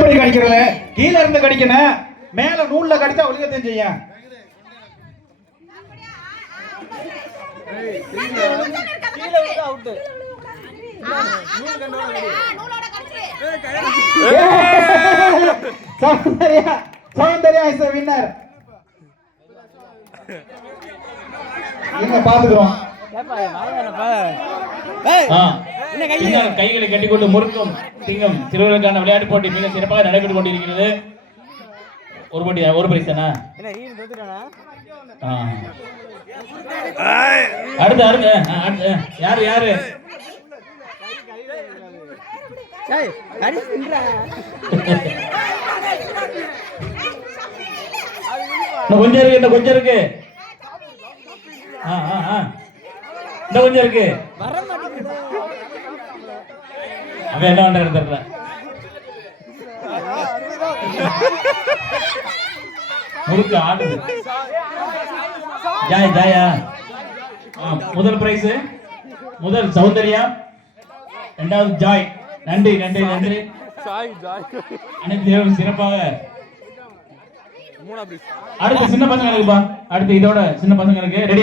கடிக்கிறல கீழ இருந்து கடிக்கணும், மேல நூல்ல கடிச்சா ஒழுங்கத்தையும் செய்ய. Soundarya is a winner. பாத்துக்கிறோம். கைகளை கட்டிக்கொண்டு முறுக்கும் திங்கம் சிறுவர்களுக்கான விளையாட்டு போட்டி மிக சிறப்பாக நடைபெற்றுக் கொண்டிருக்கிறது. ஒரு போட்டி ஒரு பரிசு தானா? அடுத்து அடுத்து யாரு யாரு கொஞ்சம் இருக்கு, இந்த கொஞ்சம் இருக்கு, இந்த கொஞ்சம் இருக்கு. அவன் என்ன பண்ற தெரியல. முறுக்கு ஆடுது. ஜாய் ஜாயா முதல் பிரைஸ், முதல் சௌந்தர்யா, இரண்டாவது ஜாய். நன்றி நன்றி நன்றி. அனைத்து சிறப்பாக. அடுத்து சின்ன பசங்க இருக்குப்பா, அடுத்து இதோட சின்ன பசங்களுக்கு ரெடி.